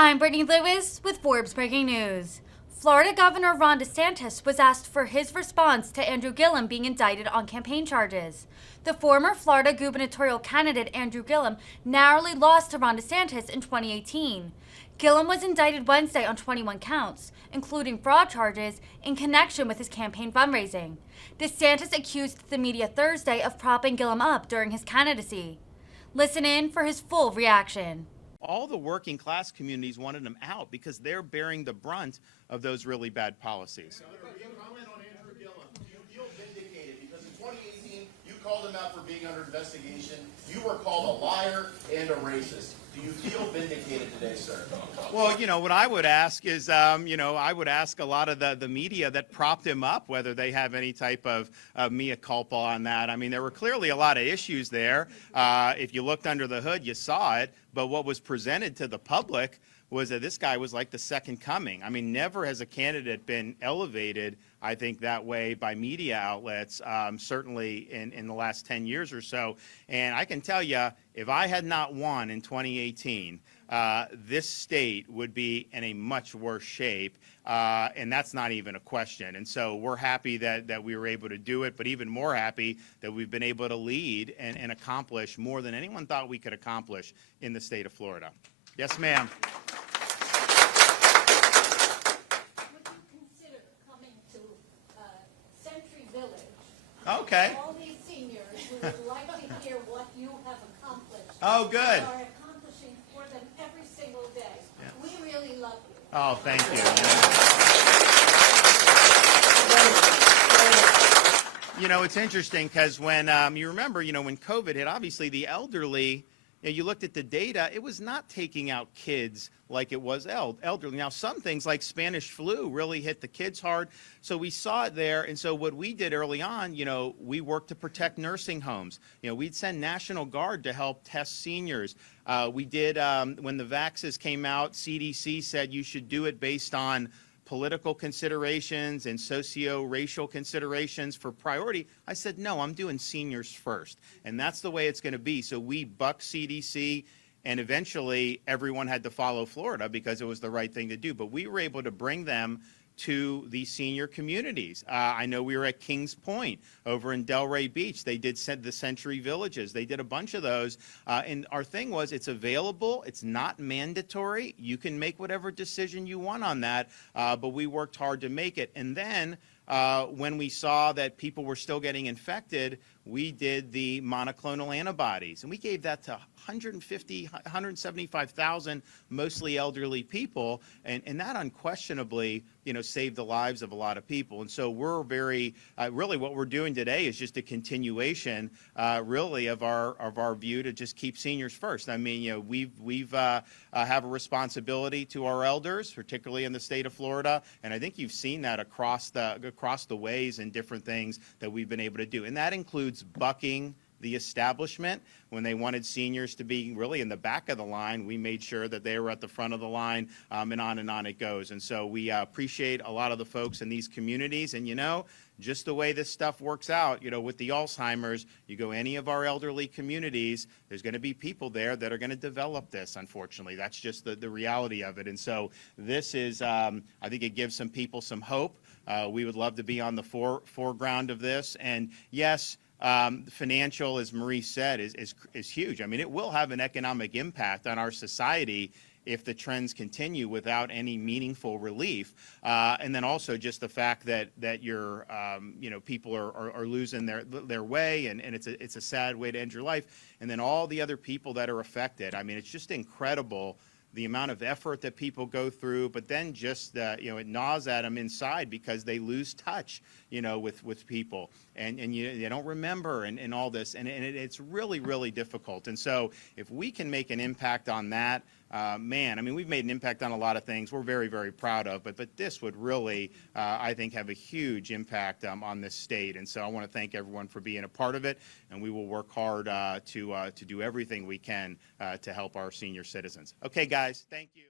I'm Brittany Lewis with Forbes Breaking News. Florida Governor Ron DeSantis was asked for his response to Andrew Gillum being indicted on campaign charges. The former Florida gubernatorial candidate Andrew Gillum narrowly lost to Ron DeSantis in 2018. Gillum was indicted Wednesday on 21 counts, including fraud charges in connection with his campaign fundraising. DeSantis accused the media Thursday of propping Gillum up during his candidacy. Listen in for his full reaction. All the working class communities wanted them out because they're bearing the brunt of those really bad policies. Comment on Andrew Gillum. Do you feel vindicated? Because in 2018, you called him out for being under investigation. You were called a liar and a racist. Do you feel vindicated today, sir? Well, what I would ask is, I would ask a lot of the media that propped him up, whether they have any type of mea culpa on that. I mean, there were clearly a lot of issues there. If you looked under the hood, you saw it. But what was presented to the public was that this guy was like the second coming. I mean, never has a candidate been elevated, I think, that way by media outlets, certainly in the last 10 years or so. And I can tell you, if I had not won in 2018, this state would be in a much worse shape, and that's not even a question. And so we're happy that we were able to do it, but even more happy that we've been able to lead and accomplish more than anyone thought we could accomplish in the state of Florida. Yes, ma'am. Okay. All these seniors who would like to hear what you have accomplished. Oh, good. You are accomplishing for them every single day. Yeah. We really love you. Oh, thank you. It's interesting because when you remember, when COVID hit, obviously the elderly, you looked at the data, it was not taking out kids like it was elderly. Now, some things like Spanish flu really hit the kids hard, so we saw it there. And so what we did early on, we worked to protect nursing homes. We'd send National Guard to help test seniors. We did, when the vaxes came out, CDC said you should do it based on political considerations and socio-racial considerations for priority. I said, no, I'm doing seniors first. And that's the way it's going to be. So we bucked CDC, and eventually everyone had to follow Florida because it was the right thing to do. But we were able to bring them to the senior communities. I know we were at Kings Point over in Delray Beach. They did the Century Villages. They did a bunch of those. And our thing was it's available. It's not mandatory. You can make whatever decision you want on that. But we worked hard to make it. And then when we saw that people were still getting infected, we did the monoclonal antibodies. And we gave that to 175,000 mostly elderly people. And that unquestionably, saved the lives of a lot of people. And so we're very, really what we're doing today is just a continuation, really, of our view to just keep seniors first. I mean, we've have a responsibility to our elders, particularly in the state of Florida. And I think you've seen that across the ways and different things that we've been able to do. And that includes bucking the establishment. When they wanted seniors to be really in the back of the line, we made sure that they were at the front of the line, and on it goes. And so we appreciate a lot of the folks in these communities. And just the way this stuff works out, with the Alzheimer's, you go any of our elderly communities, there's going to be people there that are going to develop this, unfortunately. That's just the reality of it. And so this is, I think it gives some people some hope. We would love to be on the foreground of this. And yes, financial, as Marie said, is huge. I mean, it will have an economic impact on our society if the trends continue without any meaningful relief. And then also just the fact that your people are losing their way, and it's a sad way to end your life. And then all the other people that are affected. I mean, it's just incredible the amount of effort that people go through, but then just it gnaws at them inside because they lose touch, with people, and they don't remember and all this, and it's really, really difficult. And so if we can make an impact on that, man, I mean, we've made an impact on a lot of things we're very, very proud of, but this would really, I think, have a huge impact on this state. And so I want to thank everyone for being a part of it, and we will work hard to do everything we can to help our senior citizens. Okay, guys, thank you.